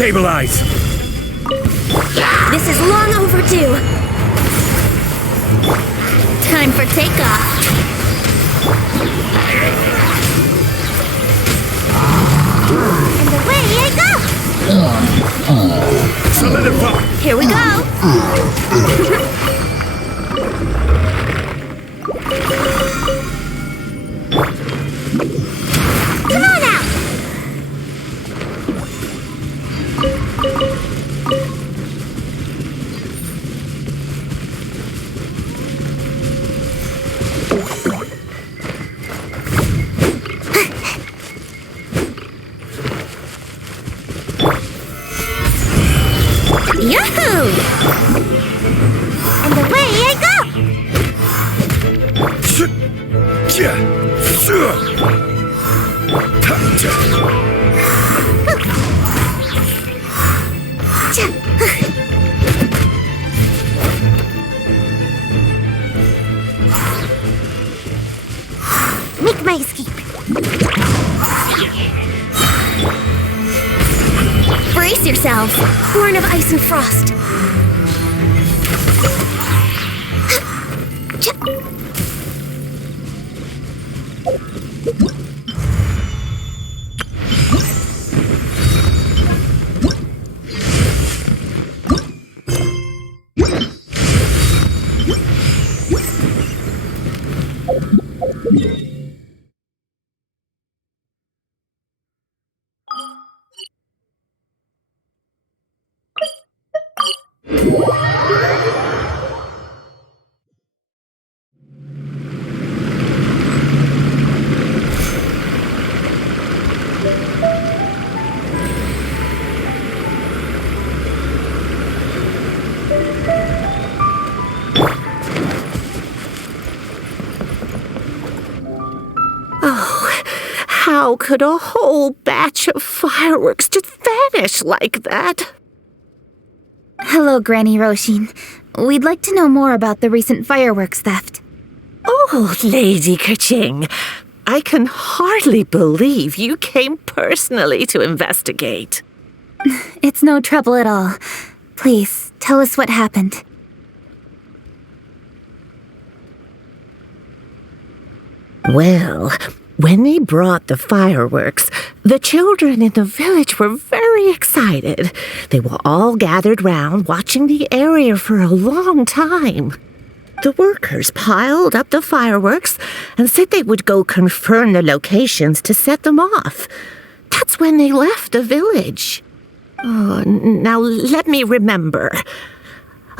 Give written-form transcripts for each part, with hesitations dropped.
Stabilize! This is long overdue. Time for takeoff. And away I go! Solidify! Here we go! Come on out! Yahoo! And away I go! Make my escape. Brace yourselves, born of ice and frost. How could a whole batch of fireworks just vanish like that? Hello, Granny Roshin. We'd like to know more about the recent fireworks theft. Oh, Lady Keqing, I can hardly believe you came personally to investigate. It's no trouble at all. Please, tell us what happened. Well, when they brought the fireworks, the children in the village were very excited. They were all gathered round, watching the area for a long time. The workers piled up the fireworks and said they would go confirm the locations to set them off. That's when they left the village. Oh, now let me remember.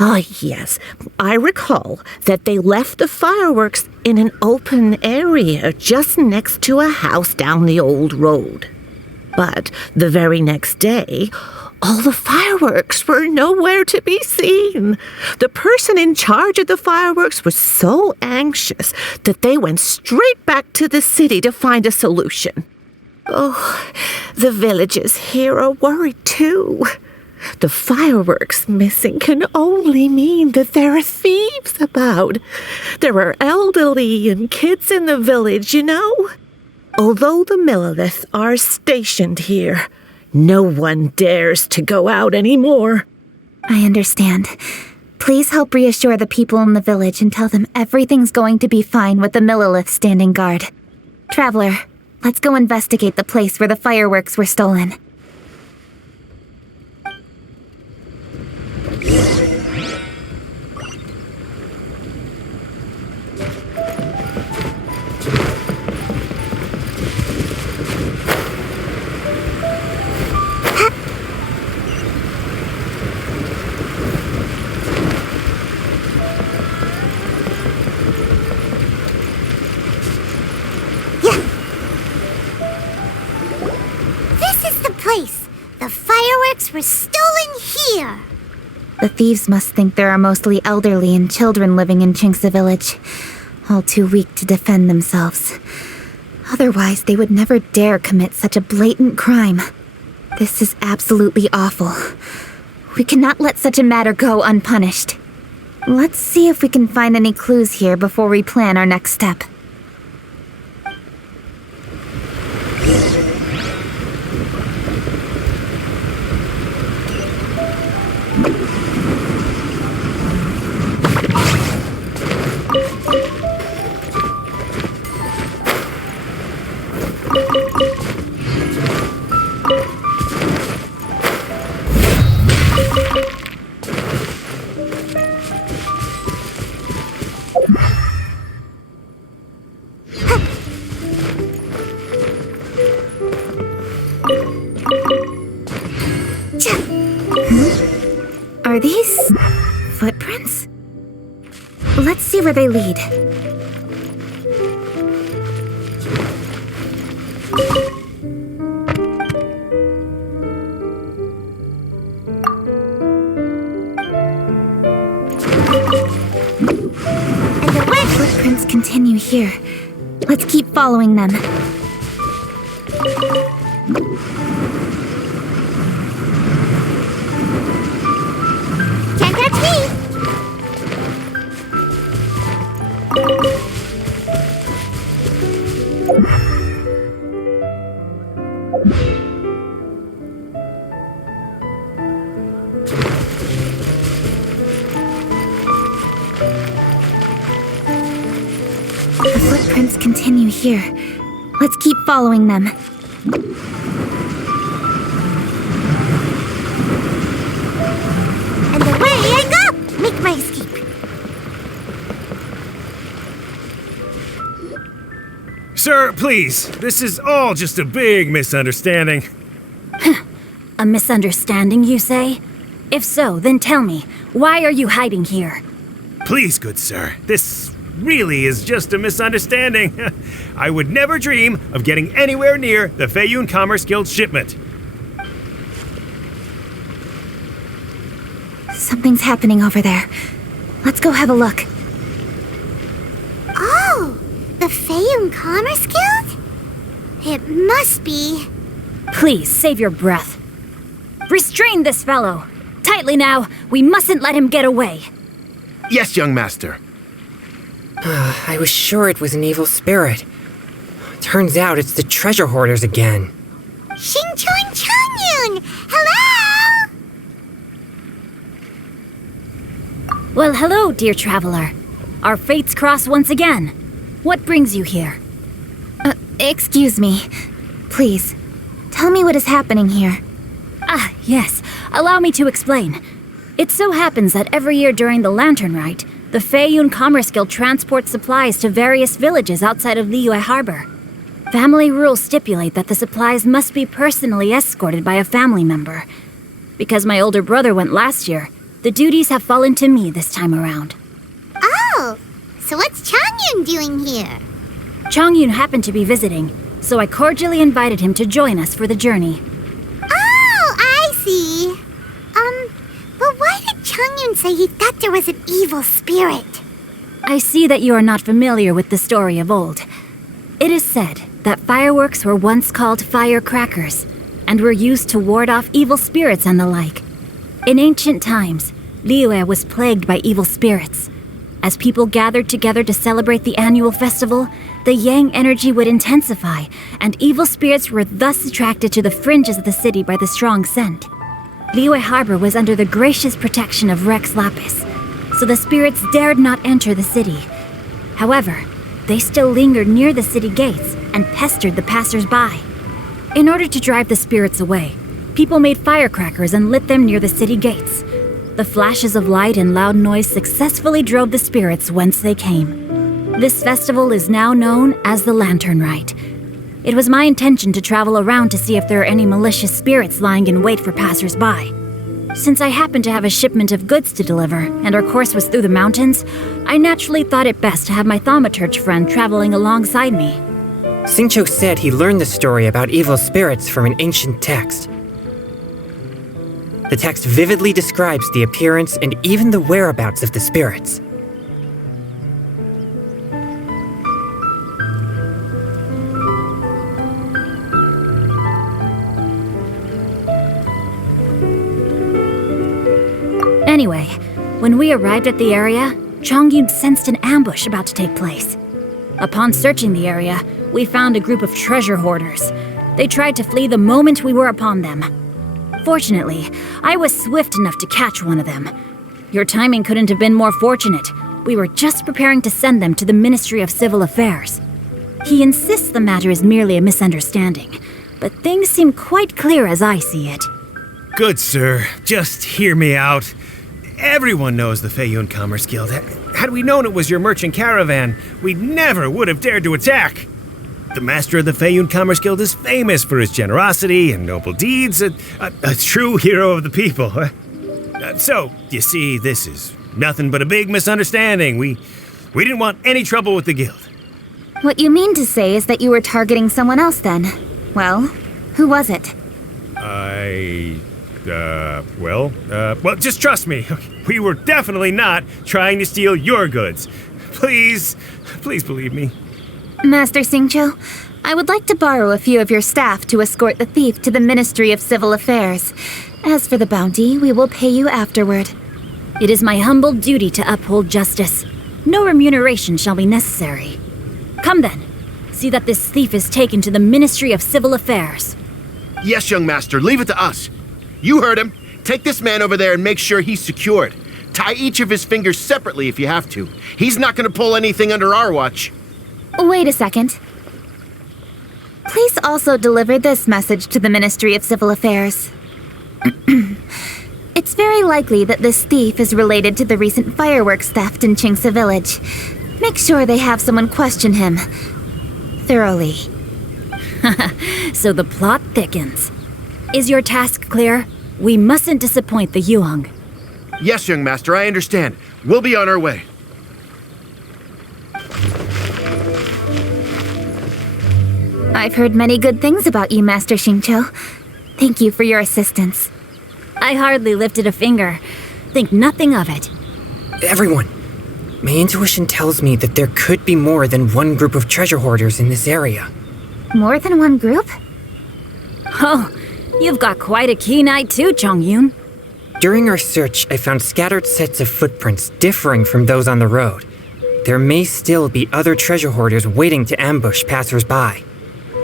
Ah, yes, I recall that they left the fireworks in an open area just next to a house down the old road. But the very next day, all the fireworks were nowhere to be seen. The person in charge of the fireworks was so anxious that they went straight back to the city to find a solution. Oh, the villagers here are worried too. The fireworks missing can only mean that there are thieves about. There are elderly and kids in the village, you know. Although the Milliliths are stationed here, no one dares to go out anymore. I understand. Please help reassure the people in the village and tell them everything's going to be fine with the Millilith standing guard. Traveler, let's go investigate the place where the fireworks were stolen. fireworks were stolen here. The thieves must think there are mostly elderly and children living in Qingce village, all too weak to defend themselves. Otherwise, they would never dare commit such a blatant crime. This is absolutely awful. We cannot let such a matter go unpunished. Let's see if we can find any clues here before we plan our next step. Are these footprints? Let's see where they lead. And the red footprints continue here. Let's keep following them. Can't catch me! The footprints continue here. Let's keep following them. And away I go! Make my escape. Sir, please, this is all just a big misunderstanding. A misunderstanding, you say? If so, then tell me, why are you hiding here? Please, good sir, this really is just a misunderstanding. I would never dream of getting anywhere near the Feiyun Commerce Guild shipment. Something's happening over there. Let's go have a look. Oh, the Feiyun Commerce Guild? It must be. Please, save your breath. Restrain this fellow! Tightly now, we mustn't let him get away. Yes, young master. I was sure it was an evil spirit. Turns out it's the treasure hoarders again. Xingqiu Changyun! Hello! Well, hello, dear traveler. Our fates cross once again. What brings you here? Excuse me. Please, tell me what is happening here. Ah, yes. Allow me to explain. It so happens that every year during the Lantern Rite, the Feiyun Commerce Guild transports supplies to various villages outside of Liyue Harbor. Family rules stipulate that the supplies must be personally escorted by a family member. Because my older brother went last year, the duties have fallen to me this time around. Oh, so what's Changyun doing here? Changyun happened to be visiting, so I cordially invited him to join us for the journey. Oh, I see. But why did Changyun say he thought there was an evil spirit? I see that you are not familiar with the story of old. It is said that fireworks were once called firecrackers, and were used to ward off evil spirits and the like. In ancient times, Liyue was plagued by evil spirits. As people gathered together to celebrate the annual festival, the yang energy would intensify, and evil spirits were thus attracted to the fringes of the city by the strong scent. Liyue Harbor was under the gracious protection of Rex Lapis, so the spirits dared not enter the city. However, they still lingered near the city gates and pestered the passers-by. In order to drive the spirits away, people made firecrackers and lit them near the city gates. The flashes of light and loud noise successfully drove the spirits whence they came. This festival is now known as the Lantern Rite. It was my intention to travel around to see if there are any malicious spirits lying in wait for passers-by. Since I happened to have a shipment of goods to deliver, and our course was through the mountains, I naturally thought it best to have my thaumaturge friend traveling alongside me. Xingqiu said he learned the story about evil spirits from an ancient text. The text vividly describes the appearance and even the whereabouts of the spirits. Anyway, when we arrived at the area, Chongyun sensed an ambush about to take place. Upon searching the area, we found a group of treasure hoarders. They tried to flee the moment we were upon them. Fortunately, I was swift enough to catch one of them. Your timing couldn't have been more fortunate. We were just preparing to send them to the Ministry of Civil Affairs. He insists the matter is merely a misunderstanding, but things seem quite clear as I see it. Good sir, just hear me out. Everyone knows the Feiyun Commerce Guild. Had we known it was your merchant caravan, we never would have dared to attack. The master of the Feiyun Commerce Guild is famous for his generosity and noble deeds, a true hero of the people. So, you see, this is nothing but a big misunderstanding. We didn't want any trouble with the guild. What you mean to say is that you were targeting someone else then? Well, who was it? Well, just trust me. We were definitely not trying to steal your goods. Please believe me. Master Xingqiu, I would like to borrow a few of your staff to escort the thief to the Ministry of Civil Affairs. As for the bounty, we will pay you afterward. It is my humble duty to uphold justice. No remuneration shall be necessary. Come then, see that this thief is taken to the Ministry of Civil Affairs. Yes, young master, leave it to us. You heard him. Take this man over there and make sure he's secured. Tie each of his fingers separately if you have to. He's not going to pull anything under our watch. Wait a second. Please also deliver this message to the Ministry of Civil Affairs. It's very likely that this thief is related to the recent fireworks theft in Qingce Village. Make sure they have someone question him thoroughly. So the plot thickens. Is your task clear? We mustn't disappoint the Yuang. Yes, young master, I understand. We'll be on our way. I've heard many good things about you, Master Xingqiu. Thank you for your assistance. I hardly lifted a finger. Think nothing of it. Everyone, my intuition tells me that there could be more than one group of treasure hoarders in this area. More than one group? Oh, you've got quite a keen eye too, Chongyun. During our search, I found scattered sets of footprints differing from those on the road. There may still be other treasure hoarders waiting to ambush passers-by.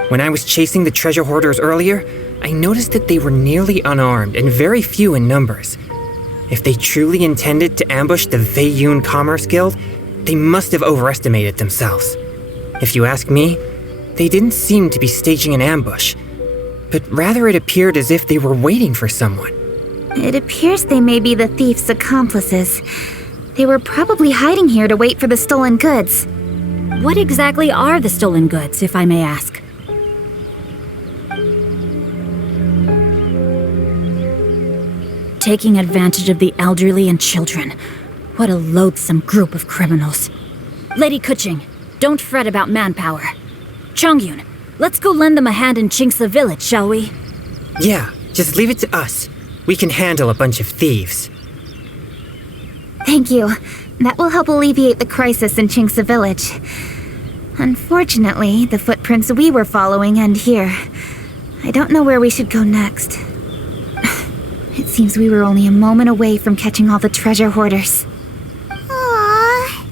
When I was chasing the treasure hoarders earlier, I noticed that they were nearly unarmed and very few in numbers. If they truly intended to ambush the Feiyun Commerce Guild, they must have overestimated themselves. If you ask me, they didn't seem to be staging an ambush, but rather it appeared as if they were waiting for someone. It appears they may be the thief's accomplices. They were probably hiding here to wait for the stolen goods. What exactly are the stolen goods, if I may ask? Taking advantage of the elderly and children. What a loathsome group of criminals. Lady Keqing, don't fret about manpower. Chongyun, let's go lend them a hand in Qingce Village, shall we? Yeah, just leave it to us. We can handle a bunch of thieves. Thank you. That will help alleviate the crisis in Qingce Village. Unfortunately, the footprints we were following end here. I don't know where we should go next. It seems we were only a moment away from catching all the treasure hoarders. Aww.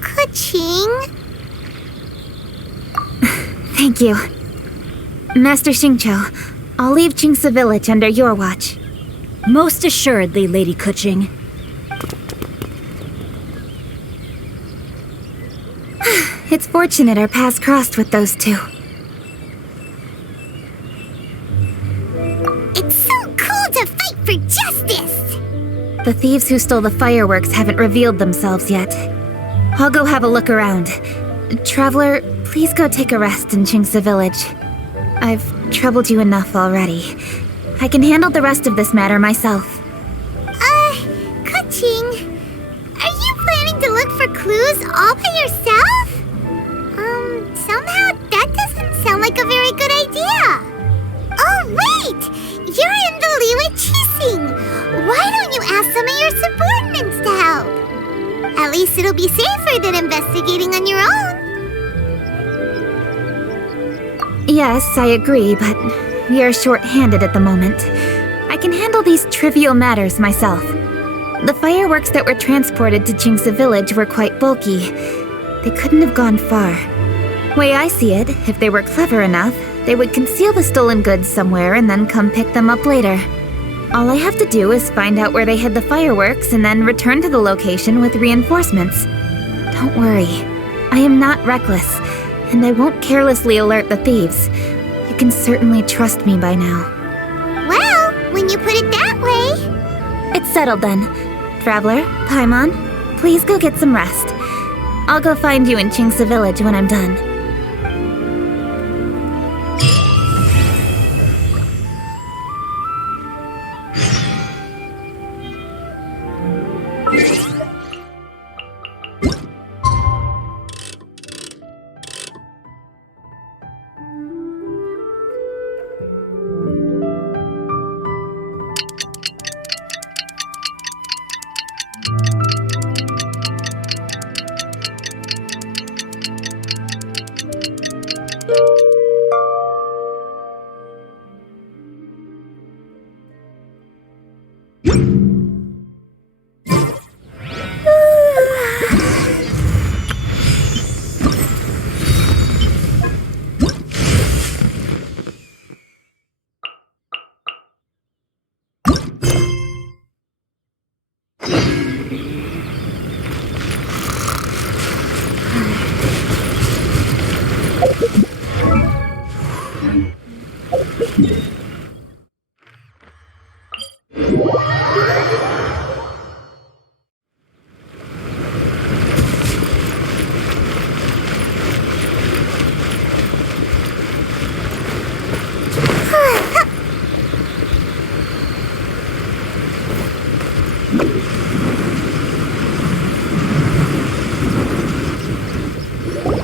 Keqing. Thank you. Master Xingqiu, I'll leave Qingce Village under your watch. Most assuredly, Lady Keqing. It's fortunate our paths crossed with those two. It's so cool to fight for justice! The thieves who stole the fireworks haven't revealed themselves yet. I'll go have a look around. Traveler, please go take a rest in Qingce Village. I've troubled you enough already. I can handle the rest of this matter myself. Keqing, are you planning to look for clues all by yourself? Somehow that doesn't sound like a very good idea. Oh, wait! You're in the Liwa Keqing! At least it'll be safer than investigating on your own. Yes, I agree, but we are short-handed at the moment. I can handle these trivial matters myself. The fireworks that were transported to Qingce village were quite bulky. They couldn't have gone far. Way I see it, if they were clever enough, they would conceal the stolen goods somewhere and then come pick them up later. All I have to do is find out where they hid the fireworks and then return to the location with reinforcements. Don't worry, I am not reckless, and I won't carelessly alert the thieves. You can certainly trust me by now. Well, when you put it that way... It's settled then. Traveler, Paimon, please go get some rest. I'll go find you in Qingce village when I'm done.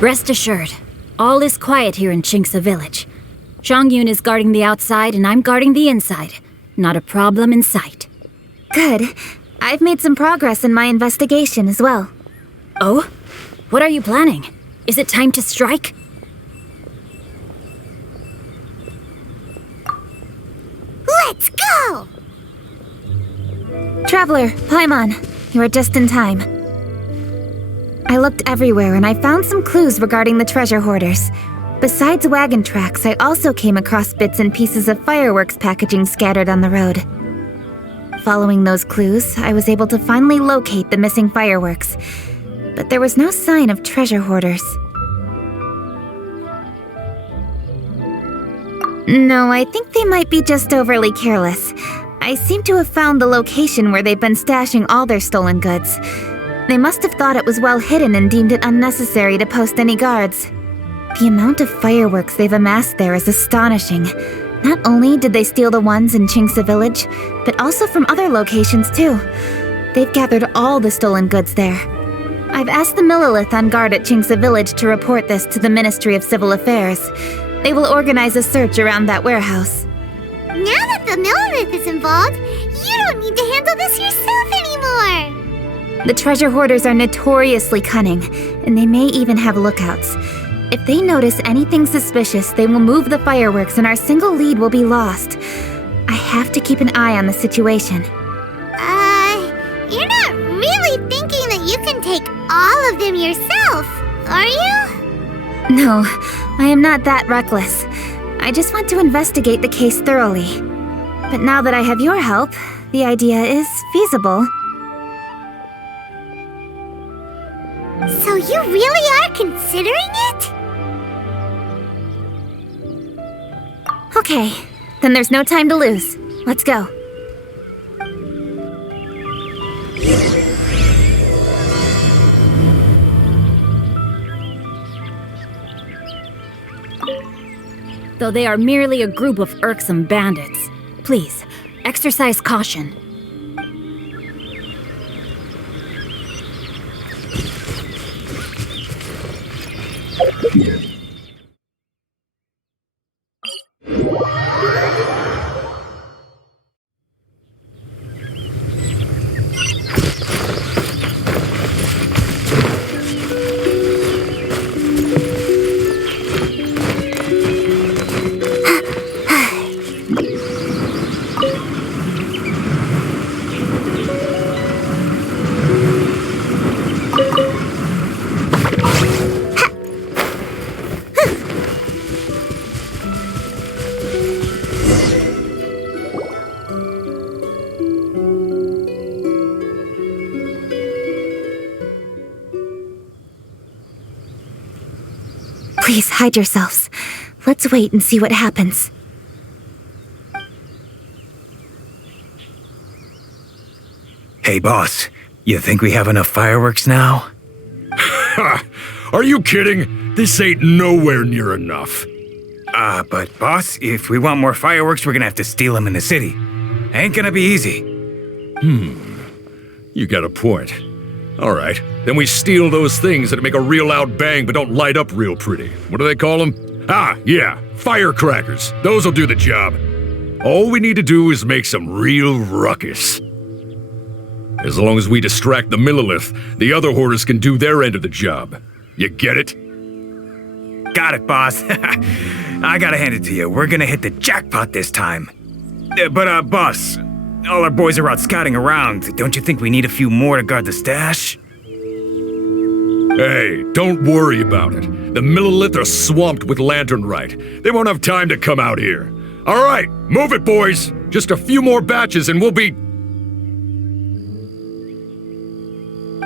Rest assured, all is quiet here in Qingce village. Zhangyun is guarding the outside and I'm guarding the inside. Not a problem in sight. Good. I've made some progress in my investigation as well. Oh? What are you planning? Is it time to strike? Let's go! Traveler, Paimon, you are just in time. I looked everywhere and I found some clues regarding the treasure hoarders. Besides wagon tracks, I also came across bits and pieces of fireworks packaging scattered on the road. Following those clues, I was able to finally locate the missing fireworks, but there was no sign of treasure hoarders. No, I think they might be just overly careless. I seem to have found the location where they've been stashing all their stolen goods. They must have thought it was well hidden and deemed it unnecessary to post any guards. The amount of fireworks they've amassed there is astonishing. Not only did they steal the ones in Qingce village, but also from other locations too. They've gathered all the stolen goods there. I've asked the Millilith on guard at Qingce village to report this to the Ministry of Civil Affairs. They will organize a search around that warehouse. Now that the Millilith is involved, you don't need to handle this yourself anymore! The treasure hoarders are notoriously cunning, and they may even have lookouts. If they notice anything suspicious, they will move the fireworks and our single lead will be lost. I have to keep an eye on the situation. You're not really thinking that you can take all of them yourself, are you? No, I am not that reckless. I just want to investigate the case thoroughly. But now that I have your help, the idea is feasible. So you really are considering it? Okay, then there's no time to lose. Let's go. Though they are merely a group of irksome bandits, please, exercise caution. Please hide yourselves. Let's wait and see what happens. Hey, boss. You think we have enough fireworks now? Ha! Are you kidding? This ain't nowhere near enough. But boss, if we want more fireworks, we're gonna have to steal them in the city. Ain't gonna be easy. You got a point. All right, then we steal those things that make a real loud bang but don't light up real pretty. What do they call them? Ah, yeah, firecrackers. Those'll do the job. All we need to do is make some real ruckus. As long as we distract the Millilith, the other hoarders can do their end of the job. You get it? Got it, boss. I gotta hand it to you. We're gonna hit the jackpot this time. But boss, all our boys are out scouting around. Don't you think we need a few more to guard the stash? Hey, don't worry about it. The Millilith are swamped with lantern Rite. They won't have time to come out here. All right, move it, boys. Just a few more batches and we'll be...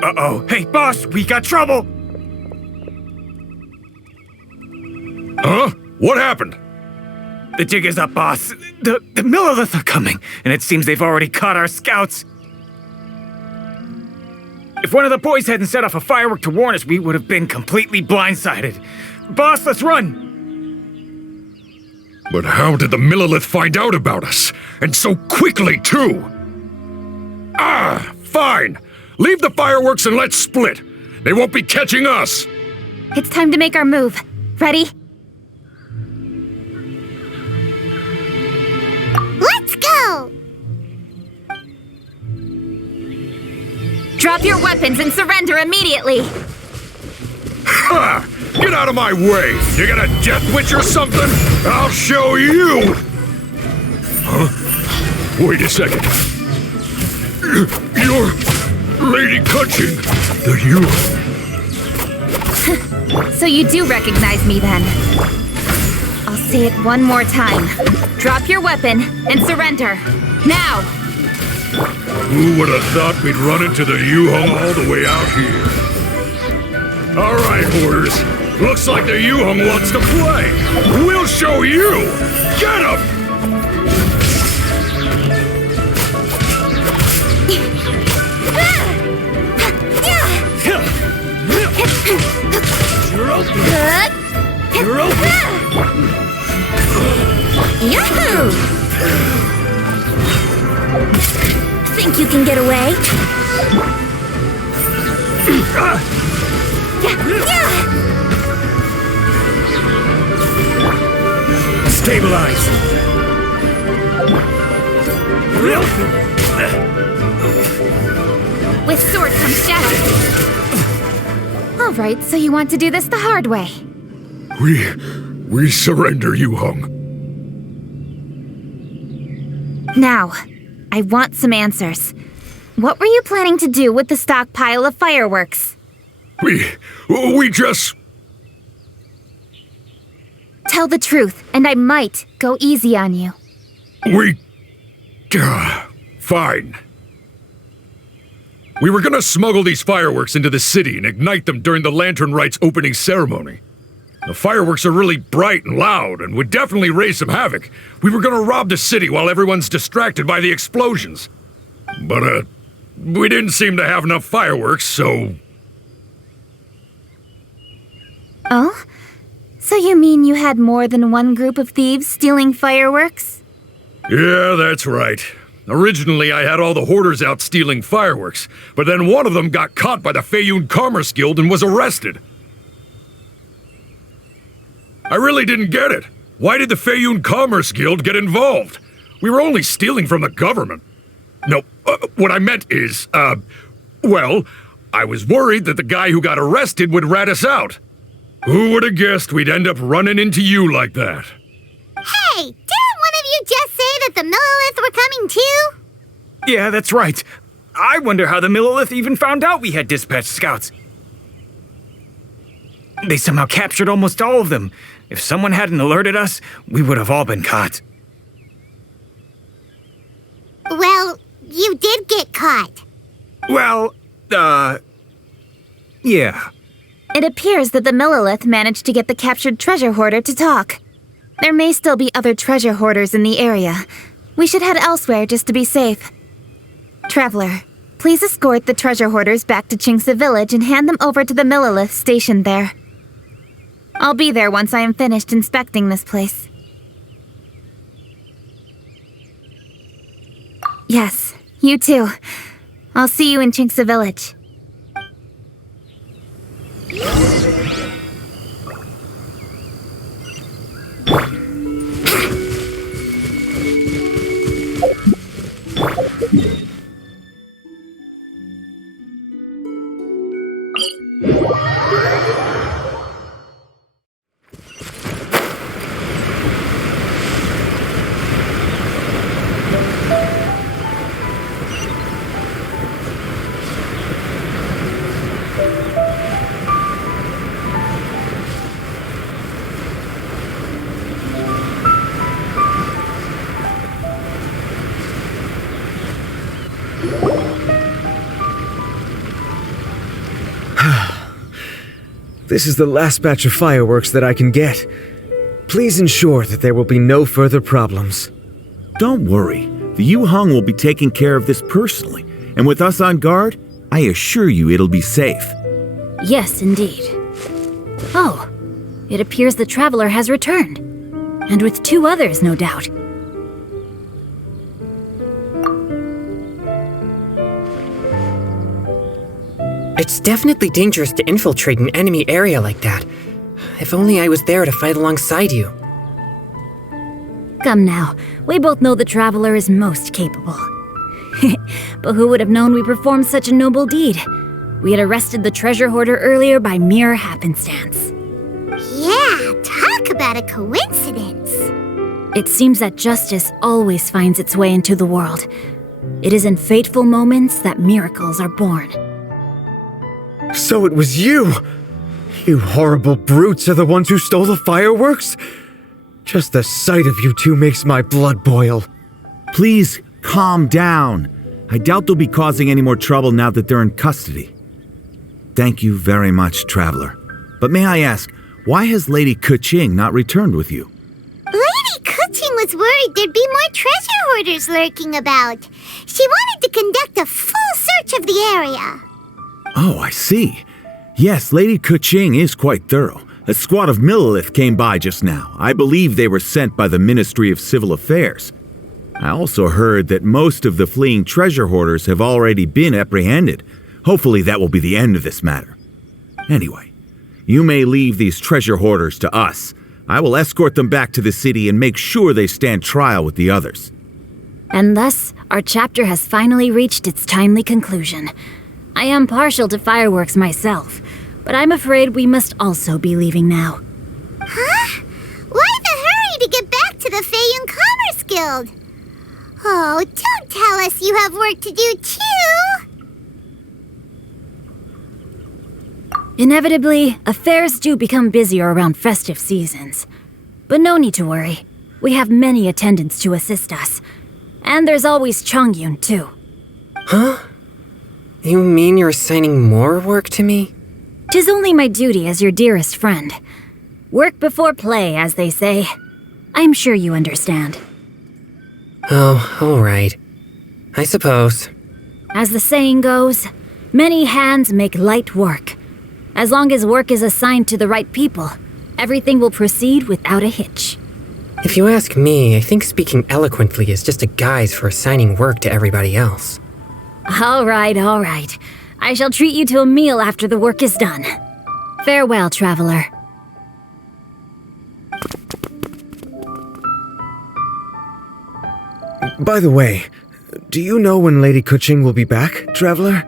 Uh-oh. Hey, boss, we got trouble! Huh? What happened? The jig is up, boss. The Millilith are coming, and it seems they've already caught our scouts. If one of the boys hadn't set off a firework to warn us, we would have been completely blindsided. Boss, let's run! But how did the Millilith find out about us? And so quickly, too? Ah, fine. Leave the fireworks and let's split. They won't be catching us. It's time to make our move. Ready? Let's go! Drop your weapons and surrender immediately! Ha! Get out of my way! You got a death witch or something? I'll show you! Huh? Wait a second. You're Lady Keqing, the you. So you do recognize me then? I'll say it one more time. Drop your weapon and surrender. Now! Who would have thought we'd run into the Yuhong all the way out here? All right, hoarders. Looks like the Yuhong wants to play. We'll show you. Get him! You're open. You're open. Yahoo! Think you can get away? Stabilize. With sword comes shadow. All right, so you want to do this the hard way. We surrender, Yuhong. Now, I want some answers. What were you planning to do with the stockpile of fireworks? We just... Tell the truth, and I might go easy on you. Fine. We were gonna smuggle these fireworks into the city and ignite them during the Lantern Rite's opening ceremony. The fireworks are really bright and loud and would definitely raise some havoc. We were gonna rob the city while everyone's distracted by the explosions. But, we didn't seem to have enough fireworks, so... Oh? So you mean you had more than one group of thieves stealing fireworks? Yeah, that's right. Originally, I had all the hoarders out stealing fireworks, but then one of them got caught by the Feiyun Commerce Guild and was arrested. I really didn't get it. Why did the Feiyun Commerce Guild get involved? We were only stealing from the government. No, what I meant is, well, I was worried that the guy who got arrested would rat us out. Who would have guessed we'd end up running into you like that? Hey, didn't one of you just say that the Millilith were coming too? Yeah, that's right. I wonder how the Millilith even found out we had dispatched scouts. They somehow captured almost all of them. If someone hadn't alerted us, we would have all been caught. Well, you did get caught. Well, yeah. It appears that the Millilith managed to get the captured treasure hoarder to talk. There may still be other treasure hoarders in the area. We should head elsewhere just to be safe. Traveler, please escort the treasure hoarders back to Qingce village and hand them over to the Millilith stationed there. I'll be there once I am finished inspecting this place. Yes, you too. I'll see you in Qingce village. This is the last batch of fireworks that I can get. Please ensure that there will be no further problems. Don't worry. The Yu-Hung will be taking care of this personally. And with us on guard, I assure you it'll be safe. Yes, indeed. Oh, it appears the traveler has returned. And with 2 others, no doubt. It's definitely dangerous to infiltrate an enemy area like that. If only I was there to fight alongside you. Come now, we both know the traveler is most capable. But who would have known we performed such a noble deed? We had arrested the treasure hoarder earlier by mere happenstance. Yeah, talk about a coincidence. It seems that justice always finds its way into the world. It is in fateful moments that miracles are born. So it was you! You horrible brutes are the ones who stole the fireworks? Just the sight of you two makes my blood boil. Please, calm down. I doubt they'll be causing any more trouble now that they're in custody. Thank you very much, Traveler. But may I ask, why has Lady Keqing not returned with you? Lady Keqing was worried there'd be more treasure hoarders lurking about. She wanted to conduct a full search of the area. Oh, I see. Yes, Lady Keqing is quite thorough. A squad of Millilith came by just now. I believe they were sent by the Ministry of Civil Affairs. I also heard that most of the fleeing treasure hoarders have already been apprehended. Hopefully that will be the end of this matter. Anyway, you may leave these treasure hoarders to us. I will escort them back to the city and make sure they stand trial with the others. And thus, our chapter has finally reached its timely conclusion. I am partial to fireworks myself, but I'm afraid we must also be leaving now. Huh? Why the hurry to get back to the Feiyun Commerce Guild? Oh, don't tell us you have work to do too! Inevitably, affairs do become busier around festive seasons. But no need to worry. We have many attendants to assist us. And there's always Chongyun, too. Huh? You mean you're assigning more work to me? 'Tis only my duty as your dearest friend. Work before play, as they say. I'm sure you understand. Oh, all right. I suppose. As the saying goes, many hands make light work. As long as work is assigned to the right people, everything will proceed without a hitch. If you ask me, I think speaking eloquently is just a guise for assigning work to everybody else. All right. I shall treat you to a meal after the work is done. Farewell, traveler. By the way, do you know when Lady Keqing will be back, Traveler?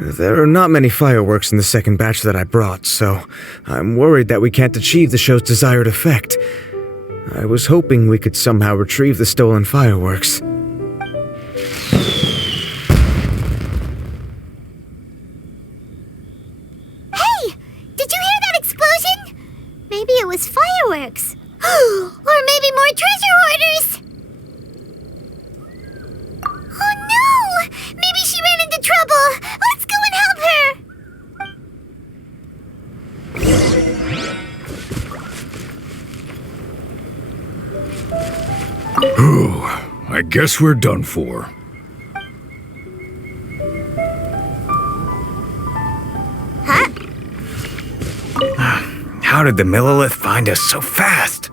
There are not many fireworks in the second batch that I brought, so I'm worried that we can't achieve the show's desired effect. I was hoping we could somehow retrieve the stolen fireworks. Hey! Did you hear that explosion? Maybe it was fireworks. Or maybe more treasure hoarders! Oh no! Maybe she ran into trouble! Let's go and help her! I guess we're done for. Huh? How did the Millilith find us so fast?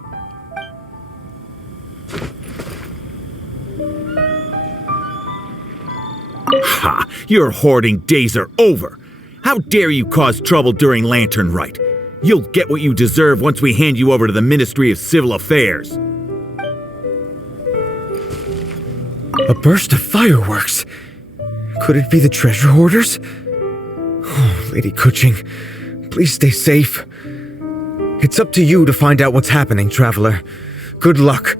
Ha! Your hoarding days are over! How dare you cause trouble during Lantern Rite? You'll get what you deserve once we hand you over to the Ministry of Civil Affairs. A burst of fireworks. Could it be the treasure hoarders? Oh, Lady Keqing, please stay safe. It's up to you to find out what's happening, Traveler. Good luck.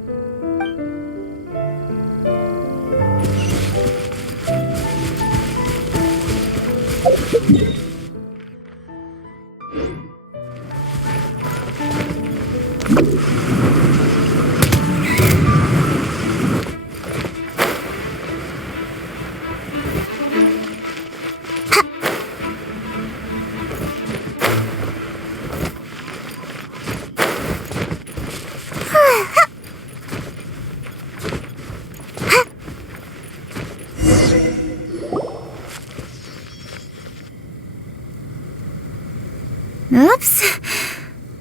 Oops.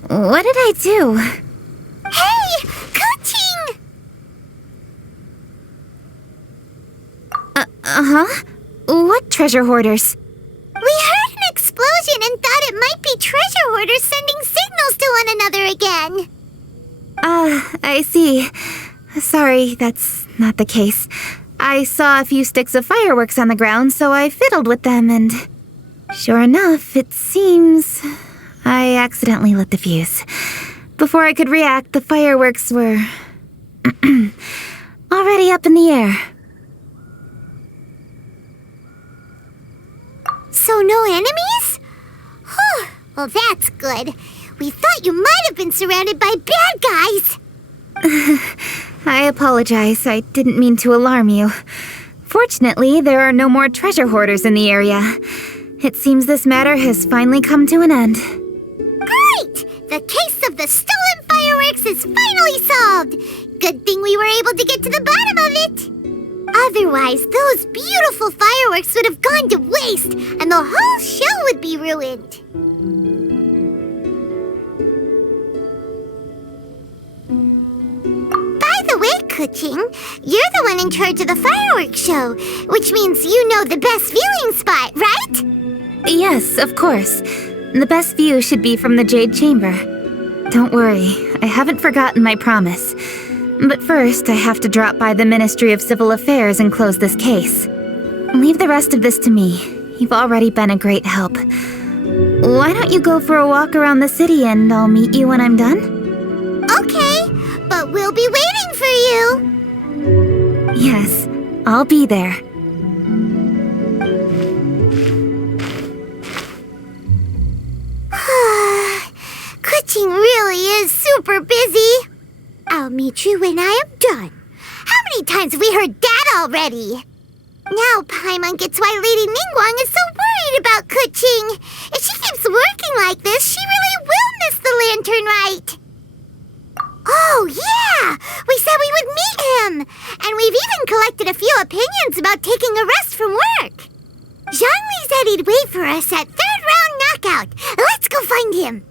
What did I do? Hey, Keqing! Uh-huh. What treasure hoarders? We heard an explosion and thought it might be treasure hoarders sending signals to one another again. I see. Sorry, that's not the case. I saw a few sticks of fireworks on the ground, so I fiddled with them, and sure enough, it seems I accidentally lit the fuse. Before I could react, the fireworks were already up in the air. So no enemies? Whew, well that's good. We thought you might have been surrounded by bad guys. I apologize. I didn't mean to alarm you. Fortunately, there are no more treasure hoarders in the area. It seems this matter has finally come to an end. Great! The case of the stolen fireworks is finally solved. Good thing we were able to get to the bottom of it. Otherwise, those beautiful fireworks would have gone to waste, and the whole show would be ruined. By the way, Keqing, you're the one in charge of the fireworks show, which means you know the best viewing spot, right? Yes, of course. The best view should be from the Jade Chamber. Don't worry, I haven't forgotten my promise. But first, I have to drop by the Ministry of Civil Affairs and close this case. Leave the rest of this to me. You've already been a great help. Why don't you go for a walk around the city and I'll meet you when I'm done? Okay, but we'll be waiting for you. Yes, I'll be there. Keqing really is super busy. I'll meet you when I am done. How many times have we heard that already? Now Paimon gets why Lady Ningguang is so worried about Keqing. If she keeps working like this, she really will miss the Lantern Rite. Oh, yeah! We said we would meet him! And we've even collected a few opinions about taking a rest from work. Zhongli said he'd wait for us at 3rd round knockout. Let's go find him.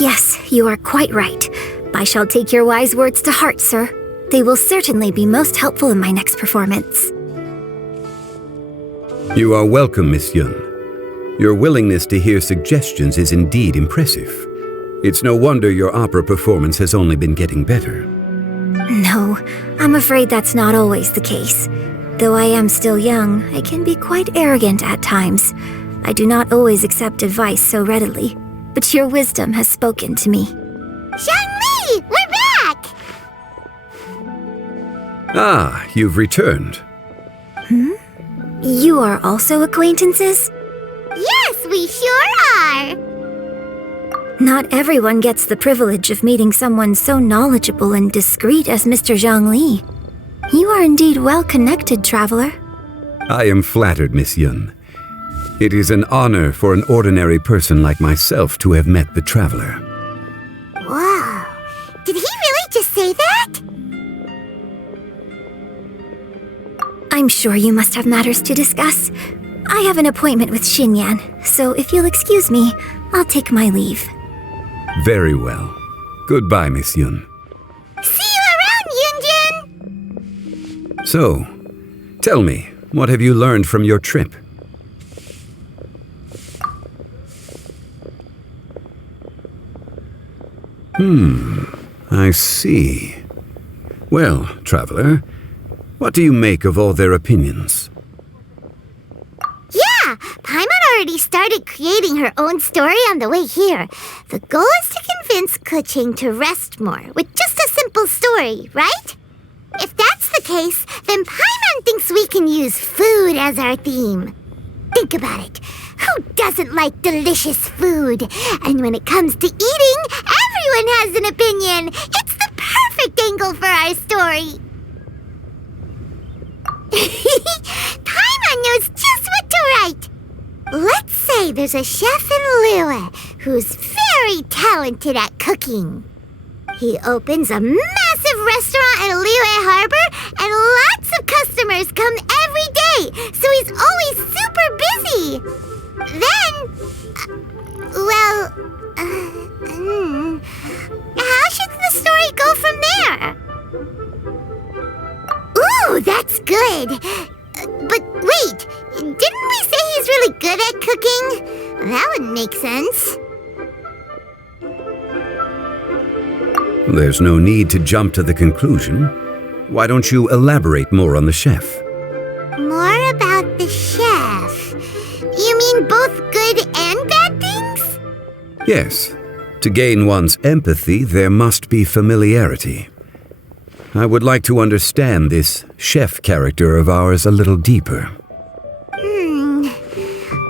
Yes, you are quite right. I shall take your wise words to heart, sir. They will certainly be most helpful in my next performance. You are welcome, Miss Yun. Your willingness to hear suggestions is indeed impressive. It's no wonder your opera performance has only been getting better. No, I'm afraid that's not always the case. Though I am still young, I can be quite arrogant at times. I do not always accept advice so readily, but your wisdom has spoken to me. Zhongli, we're back! Ah, you've returned. You are also acquaintances? Yes, we sure are! Not everyone gets the privilege of meeting someone so knowledgeable and discreet as Mr. Zhongli. You are indeed well connected, traveler. I am flattered, Miss Yun. It is an honor for an ordinary person like myself to have met the traveler. Whoa, did he really just say that? I'm sure you must have matters to discuss. I have an appointment with Xinyan, so if you'll excuse me, I'll take my leave. Very well. Goodbye, Miss Yun. See you around, Yunjin! So, tell me, what have you learned from your trip? I see. Well, traveler, what do you make of all their opinions? Yeah, Paimon already started creating her own story on the way here. The goal is to convince Keqing to rest more with just a simple story, right? If that's the case, then Paimon thinks we can use food as our theme. Think about it. Who doesn't like delicious food? And when it comes to eating, everyone has an opinion. It's the perfect angle for our story. Paimon knows just what to write. Let's say there's a chef in Liyue who's very talented at cooking. He opens a massive restaurant in Liyue Harbor and lots of customers come every day, so he's always super busy. Then, how should the story go from there? Ooh, that's good. But wait, didn't we say he's really good at cooking? That wouldn't make sense. There's no need to jump to the conclusion. Why don't you elaborate more on the chef? More about the chef. You mean both good and bad things? Yes. To gain one's empathy, there must be familiarity. I would like to understand this chef character of ours a little deeper.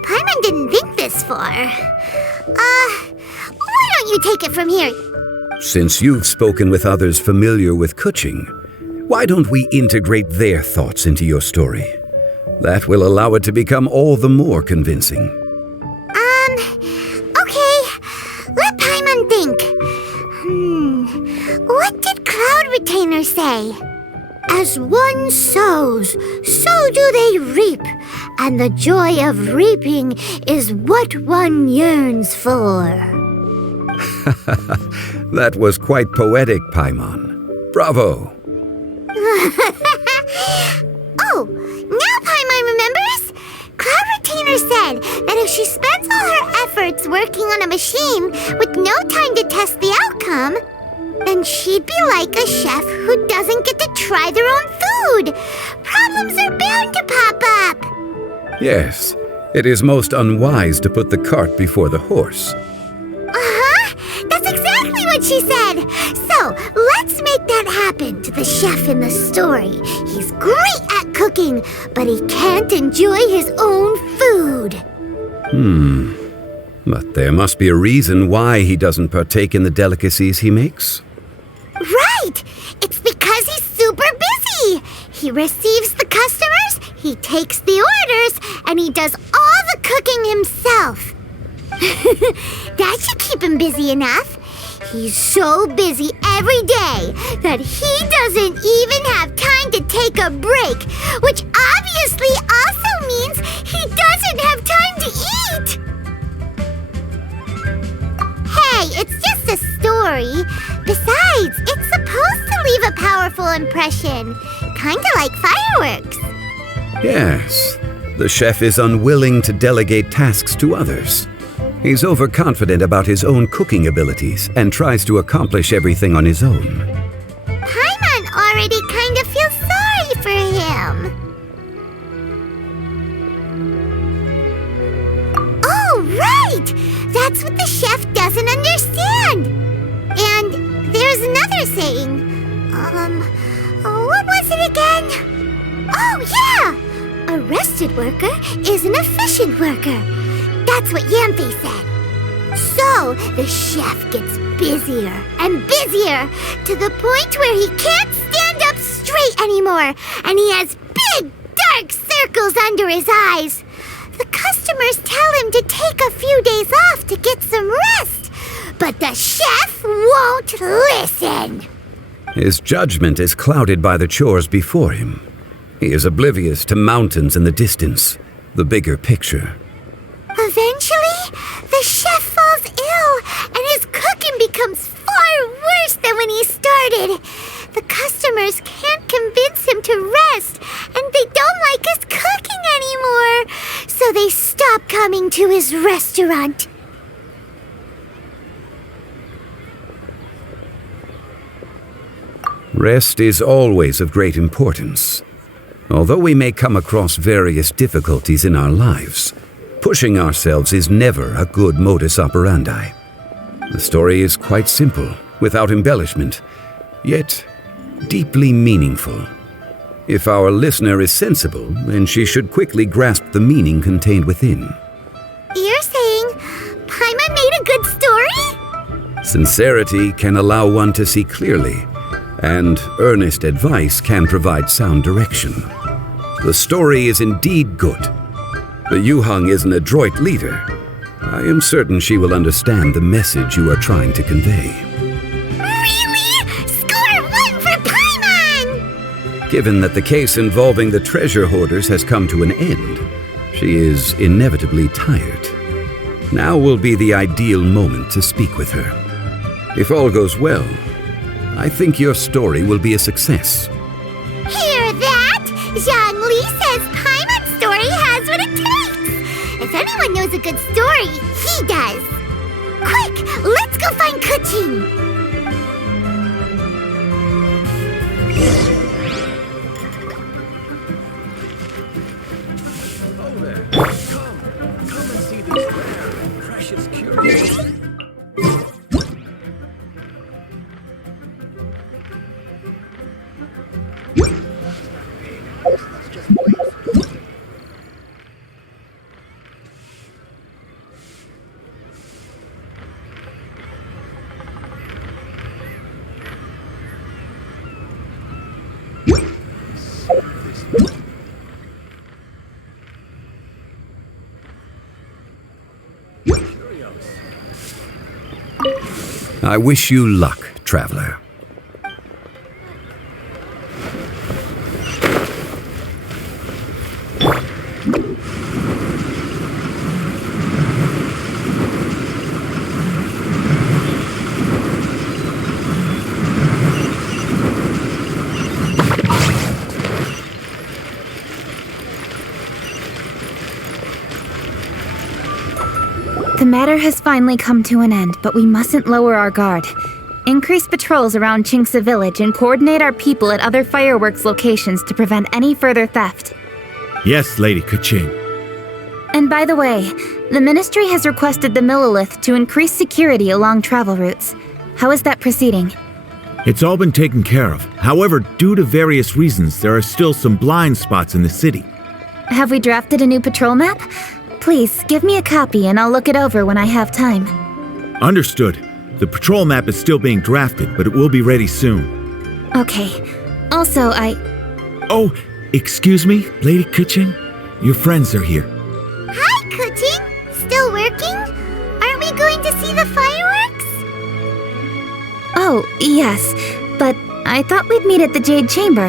Paimon didn't think this far. Why don't you take it from here? Since you've spoken with others familiar with Keqing, why don't we integrate their thoughts into your story? That will allow it to become all the more convincing. Okay. Let Paimon think. What did Cloud Retainer say? As one sows, so do they reap, and the joy of reaping is what one yearns for. That was quite poetic, Paimon. Bravo! Oh, now Paimon remembers? Cloud Retainer said that if she spends all her efforts working on a machine with no time to test the outcome, then she'd be like a chef who doesn't get to try their own food. Problems are bound to pop up. Yes, it is most unwise to put the cart before the horse. That's exactly what she said. So, let's make that happen to the chef in the story. He's great at cooking, but he can't enjoy his own food. But there must be a reason why he doesn't partake in the delicacies he makes. Right! It's because he's super busy. He receives the customers, he takes the orders, and he does all the cooking himself. That should keep him busy enough. He's so busy every day that he doesn't even have time to take a break, which obviously also means he doesn't have time to eat. Hey, it's just a story. Besides, it's supposed to leave a powerful impression, kinda like fireworks. Yes, the chef is unwilling to delegate tasks to others. He's overconfident about his own cooking abilities and tries to accomplish everything on his own. Paimon already kind of feels sorry for him. That's what the chef doesn't understand. And there's another saying. What was it again? Oh, yeah! A rested worker is an efficient worker. That's what Yamfe said. So, the chef gets busier and busier to the point where he can't stand up straight anymore, and he has big, dark circles under his eyes. The customers tell him to take a few days off to get some rest, but the chef won't listen. His judgment is clouded by the chores before him. He is oblivious to mountains in the distance, the bigger picture. Eventually, the chef falls ill, and his cooking becomes far worse than when he started. The customers can't convince him to rest, and they don't like his cooking anymore, so they stop coming to his restaurant. Rest is always of great importance. Although we may come across various difficulties in our lives, pushing ourselves is never a good modus operandi. The story is quite simple, without embellishment, yet deeply meaningful. If our listener is sensible, then she should quickly grasp the meaning contained within. You're saying Paimon made a good story? Sincerity can allow one to see clearly, and earnest advice can provide sound direction. The story is indeed good. The Yuhang is an adroit leader. I am certain she will understand the message you are trying to convey. Really? Score 1 for Paimon! Given that the case involving the treasure hoarders has come to an end, she is inevitably tired. Now will be the ideal moment to speak with her. If all goes well, I think your story will be a success. Hear that? Zhang Li says Paimon's story has what it takes. If anyone knows a good story, he does. Quick, let's go find Keqing. Oh there. Come and see this rare and precious curiosity. I wish you luck, traveler. The matter has finally come to an end, but we mustn't lower our guard. Increase patrols around Qingce Village and coordinate our people at other fireworks locations to prevent any further theft. Yes, Lady Keqing. And by the way, the Ministry has requested the Millilith to increase security along travel routes. How is that proceeding? It's all been taken care of. However, due to various reasons, there are still some blind spots in the city. Have we drafted a new patrol map? Please, give me a copy and I'll look it over when I have time. Understood. The patrol map is still being drafted, but it will be ready soon. Okay. Also, Oh, excuse me, Lady Keqing? Your friends are here. Hi, Keqing. Still working? Aren't we going to see the fireworks? Oh, yes. But I thought we'd meet at the Jade Chamber.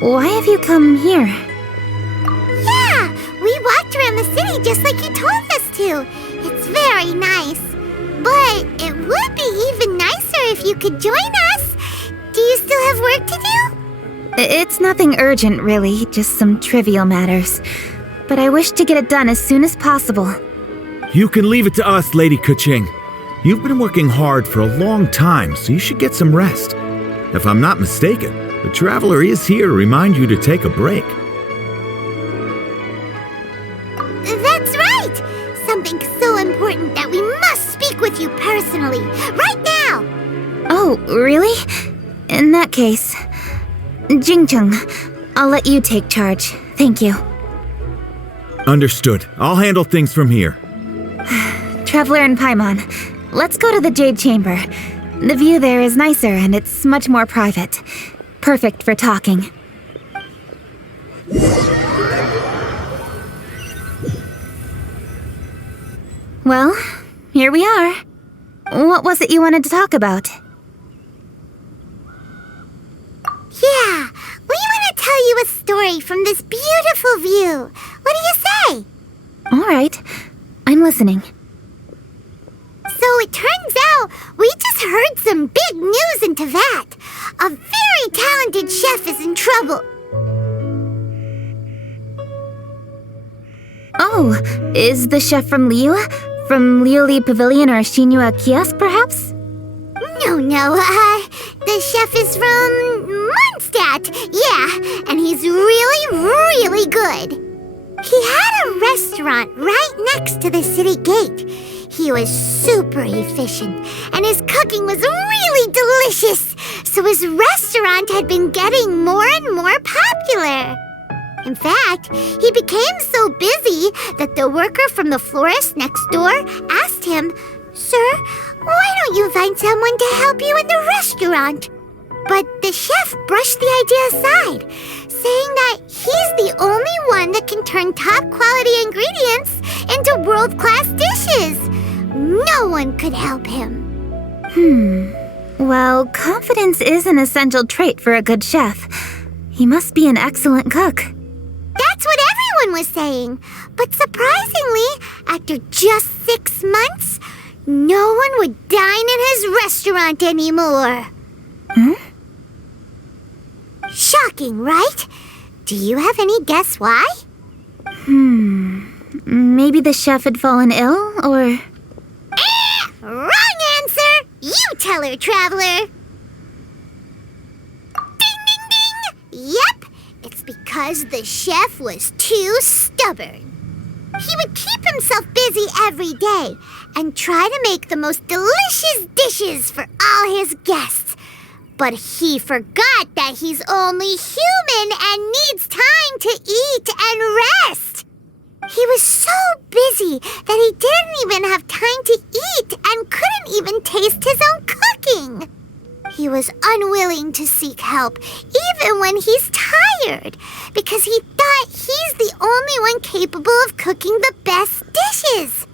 Why have you come here? Yeah, we walked around the city just like you told us to. It's very nice. But it would be even nicer if you could join us. Do you still have work to do? It's nothing urgent, really, just some trivial matters. But I wish to get it done as soon as possible. You can leave it to us, Lady Keqing. You've been working hard for a long time, so you should get some rest. If I'm not mistaken, the Traveler is here to remind you to take a break. That's right! Something so important that we must you personally, right now! Oh, really? In that case, Jingcheng, I'll let you take charge. Thank you. Understood. I'll handle things from here. Traveler and Paimon, let's go to the Jade Chamber. The view there is nicer and it's much more private. Perfect for talking. Well, here we are. What was it you wanted to talk about? Yeah, we want to tell you a story from this beautiful view. What do you say? All right, I'm listening. So it turns out we just heard some big news in Teyvat. A very talented chef is in trouble. Oh, is the chef from Liu? From Liuli Pavilion or Shinua Kiosk, perhaps? No, the chef is from Mondstadt. Yeah, and he's really, really good. He had a restaurant right next to the city gate. He was super efficient, and his cooking was really delicious, so his restaurant had been getting more and more popular. In fact, he became so busy that the worker from the florist next door asked him, "Sir, why don't you find someone to help you in the restaurant?" But the chef brushed the idea aside, saying that he's the only one that can turn top-quality ingredients into world-class dishes. No one could help him. Well, confidence is an essential trait for a good chef. He must be an excellent cook. That's what everyone was saying. But surprisingly, after just 6 months, no one would dine in his restaurant anymore. Shocking, right? Do you have any guess why? Maybe the chef had fallen ill, or... Wrong answer! You tell her, Traveler! Ding, ding, ding! Yep, it's because the chef was too stubborn. He would keep himself busy every day and try to make the most delicious dishes for all his guests. But he forgot that he's only human and needs time to eat and rest. He was so busy that he didn't even have time to eat and couldn't even taste his own cooking. He was unwilling to seek help, even when he's tired, because he thought he's the only one capable of cooking the best dishes.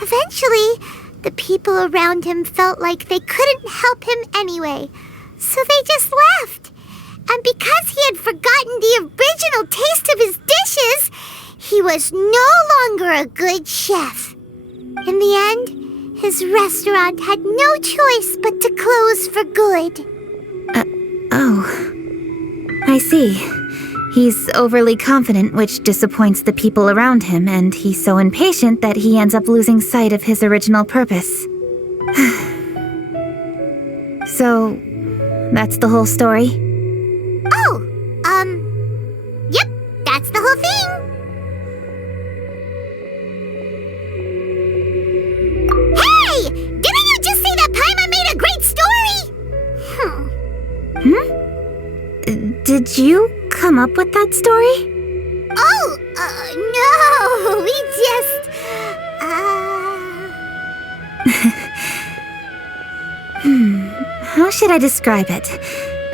Eventually, the people around him felt like they couldn't help him anyway, so they just left. And because he had forgotten the original taste of his dishes, he was no longer a good chef. In the end, his restaurant had no choice but to close for good. I see. He's overly confident, which disappoints the people around him, and he's so impatient that he ends up losing sight of his original purpose. So, that's the whole story? Yep, that's the whole thing. Hey! Didn't you just say that Paimon made a great story? Did you come up with that story? Oh, no, we just, How should I describe it?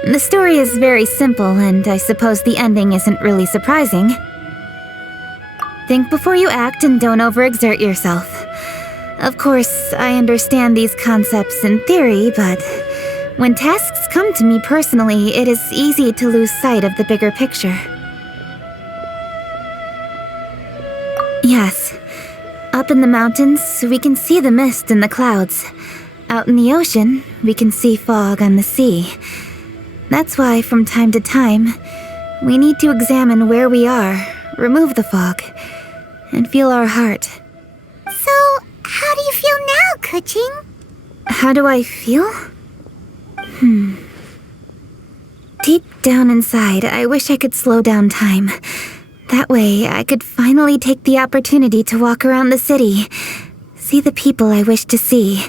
The story is very simple, and I suppose the ending isn't really surprising. Think before you act and don't overexert yourself. Of course, I understand these concepts in theory, but when tasks come to me personally, it is easy to lose sight of the bigger picture. Yes. Up in the mountains, we can see the mist in the clouds. Out in the ocean, we can see fog on the sea. That's why, from time to time, we need to examine where we are, remove the fog, and feel our heart. So, how do you feel now, Keqing? How do I feel? Deep down inside, I wish I could slow down time. That way, I could finally take the opportunity to walk around the city, see the people I wish to see,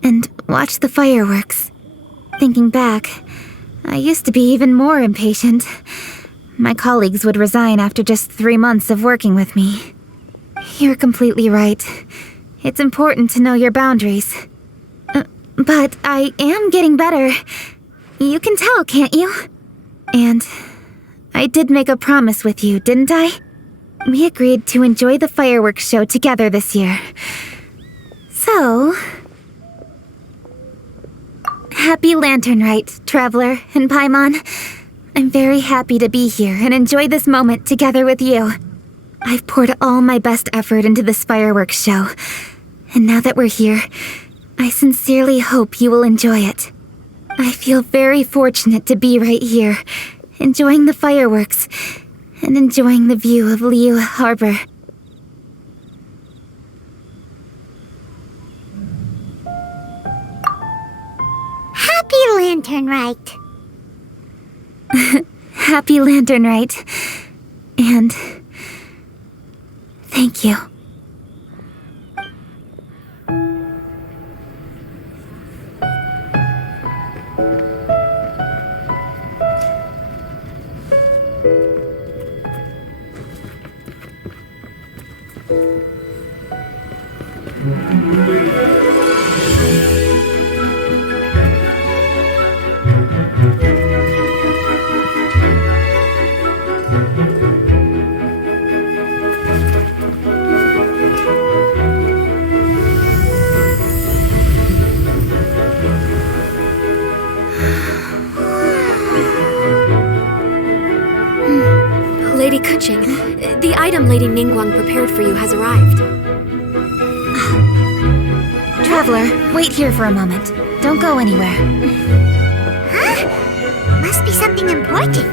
and watch the fireworks. Thinking back, I used to be even more impatient. My colleagues would resign after just 3 months of working with me. You're completely right. It's important to know your boundaries. But I am getting better. You can tell, can't you? And I did make a promise with you, didn't I? We agreed to enjoy the fireworks show together this year. So... Happy Lantern Rite, Traveler and Paimon. I'm very happy to be here and enjoy this moment together with you. I've poured all my best effort into this fireworks show. And now that we're here, I sincerely hope you will enjoy it. I feel very fortunate to be right here, enjoying the fireworks, and enjoying the view of Liu Harbor. Happy Lantern Rite. Happy Lantern Rite. And... thank you. Lady Keqing, the item Lady Ningguang prepared for you has arrived. Traveler, wait here for a moment. Don't go anywhere. Huh? Must be something important.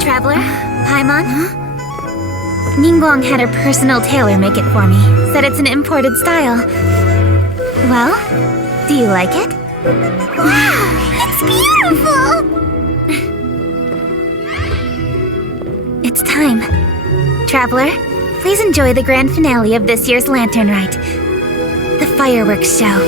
Traveler, Paimon? Ningguang had her personal tailor make it for me. Said it's an imported style. Well, do you like it? Wow, it's beautiful! It's time. Traveler, please enjoy the grand finale of this year's Lantern Rite. The fireworks show.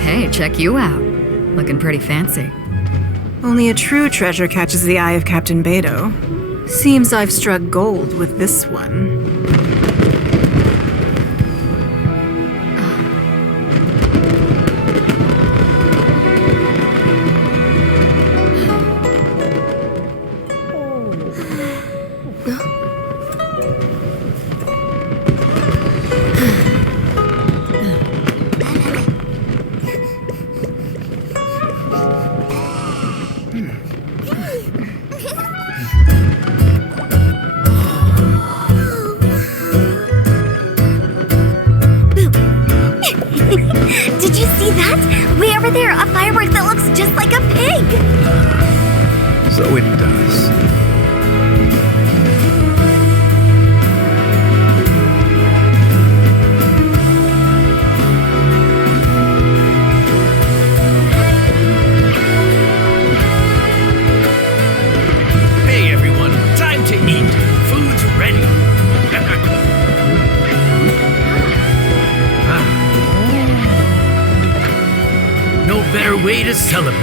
Hey, check you out. Looking pretty fancy. Only a true treasure catches the eye of Captain Beidou. Seems I've struck gold with this one. Did you see that? Way over there, a firework that looks just like a pig! So it does. Hey everyone, time to eat. Food's ready. No better way to celebrate.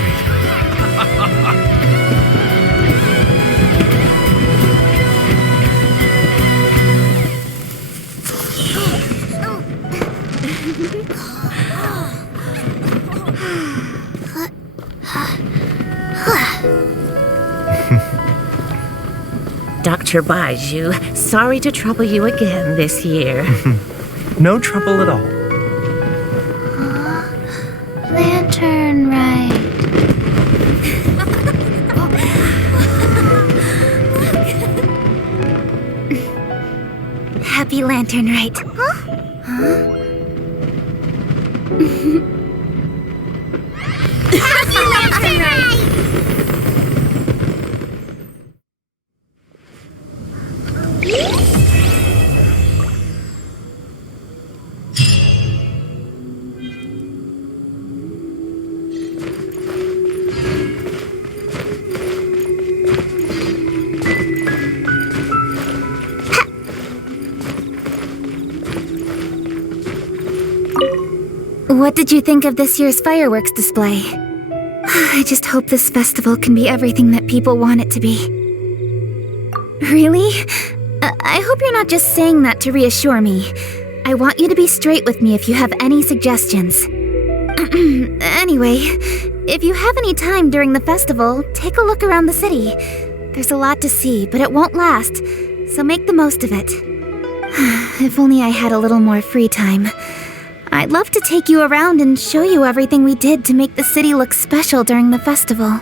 Dr. Baiju, sorry to trouble you again this year. No trouble at all. Lantern Happy Lantern Rite. Happy Lantern Rite! What did you think of this year's fireworks display? I just hope this festival can be everything that people want it to be. Really? I hope you're not just saying that to reassure me. I want you to be straight with me if you have any suggestions. Anyway, if you have any time during the festival, take a look around the city. There's a lot to see, but it won't last, so make the most of it. If only I had a little more free time. I'd love to take you around and show you everything we did to make the city look special during the festival.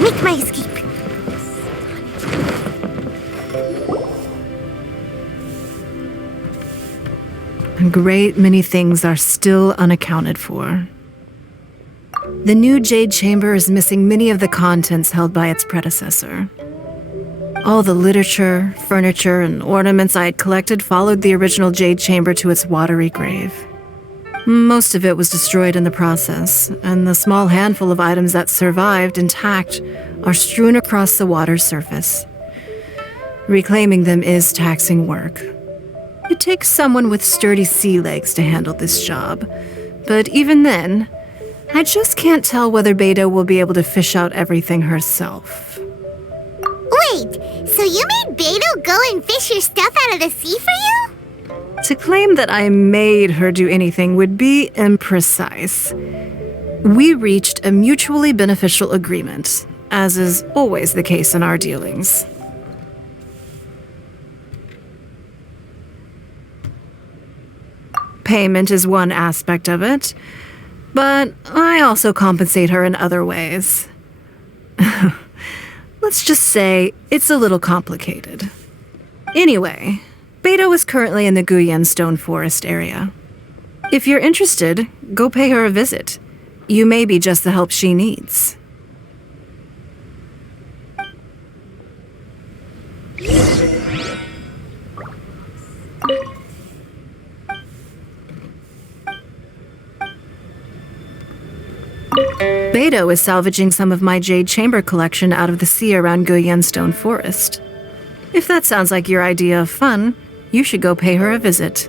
Make my escape. A great many things are still unaccounted for. The new Jade Chamber is missing many of the contents held by its predecessor. All the literature, furniture, and ornaments I had collected followed the original Jade Chamber to its watery grave. Most of it was destroyed in the process, and the small handful of items that survived intact are strewn across the water's surface. Reclaiming them is taxing work. It takes someone with sturdy sea legs to handle this job, but even then, I just can't tell whether Beidou will be able to fish out everything herself. Wait, so you made Beidou go and fish your stuff out of the sea for you? To claim that I made her do anything would be imprecise. We reached a mutually beneficial agreement, as is always the case in our dealings. Payment is one aspect of it, but I also compensate her in other ways. Let's just say it's a little complicated. Anyway, Beidou is currently in the Guyan Stone Forest area. If you're interested, go pay her a visit. You may be just the help she needs. Beidou is salvaging some of my Jade Chamber collection out of the sea around Guyan Stone Forest. If that sounds like your idea of fun, you should go pay her a visit.